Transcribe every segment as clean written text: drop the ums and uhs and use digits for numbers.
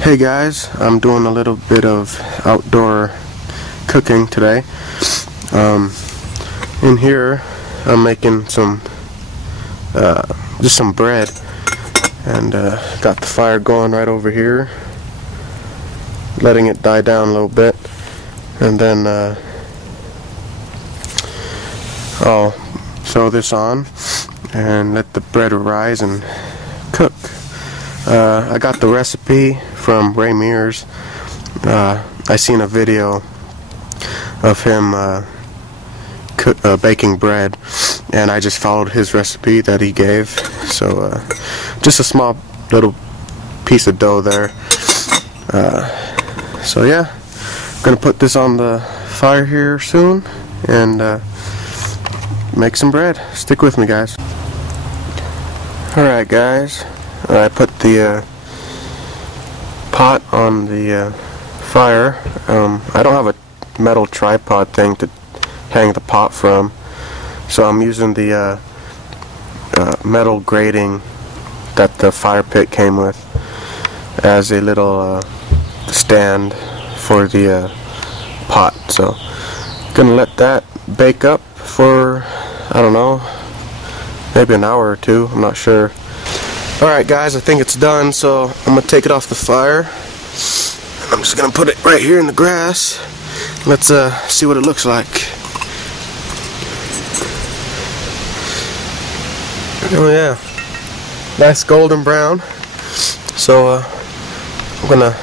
Hey guys, I'm doing a little bit of outdoor cooking today. In here I'm making some just some bread, and got the fire going right over here, letting it die down a little bit, and then I'll throw this on and let the bread rise and cook. I got the recipe from Ray Mears. I seen a video of him baking bread, and I just followed his recipe that he gave. So just a small little piece of dough there. So yeah, I'm gonna put this on the fire here soon and make some bread. Stick with me, guys. Alright guys, I put the pot on the fire. I don't have a metal tripod thing to hang the pot from, so I'm using the metal grating that the fire pit came with as a little stand for the pot. So gonna let that bake up for, I don't know, maybe an hour or two, I'm not sure. Alright guys, I think it's done, so I'm going to take it off the fire. I'm just going to put it right here in the grass. Let's see what it looks like. Oh yeah, nice golden brown. So I'm going to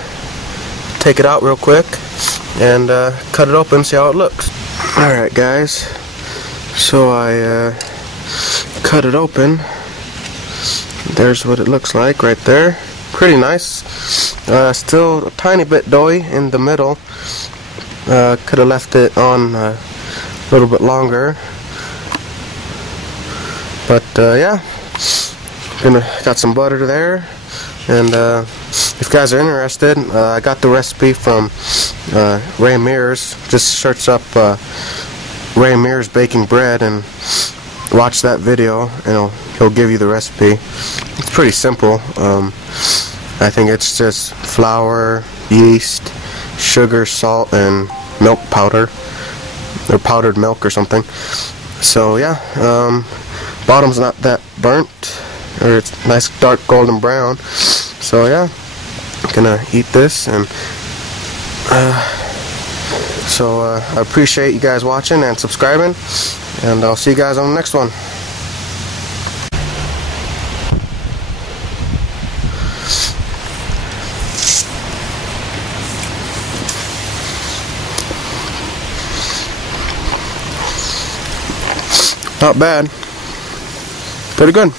take it out real quick and cut it open, see how it looks. Alright guys, so I cut it open. There's what it looks like right there. Pretty nice. Still a tiny bit doughy in the middle. Could have left it on a little bit longer. But yeah, got some butter there. And if you guys are interested, I got the recipe from Ray Mears. Just search up Ray Mears baking bread and watch that video, and he'll give you the recipe. It's pretty simple. I think it's just flour, yeast, sugar, salt, and milk powder, or powdered milk or something. So yeah, bottom's not that burnt, or it's nice dark golden brown. So yeah, I'm gonna eat this, and so I appreciate you guys watching and subscribing, and I'll see you guys on the next one. Not bad. Pretty good.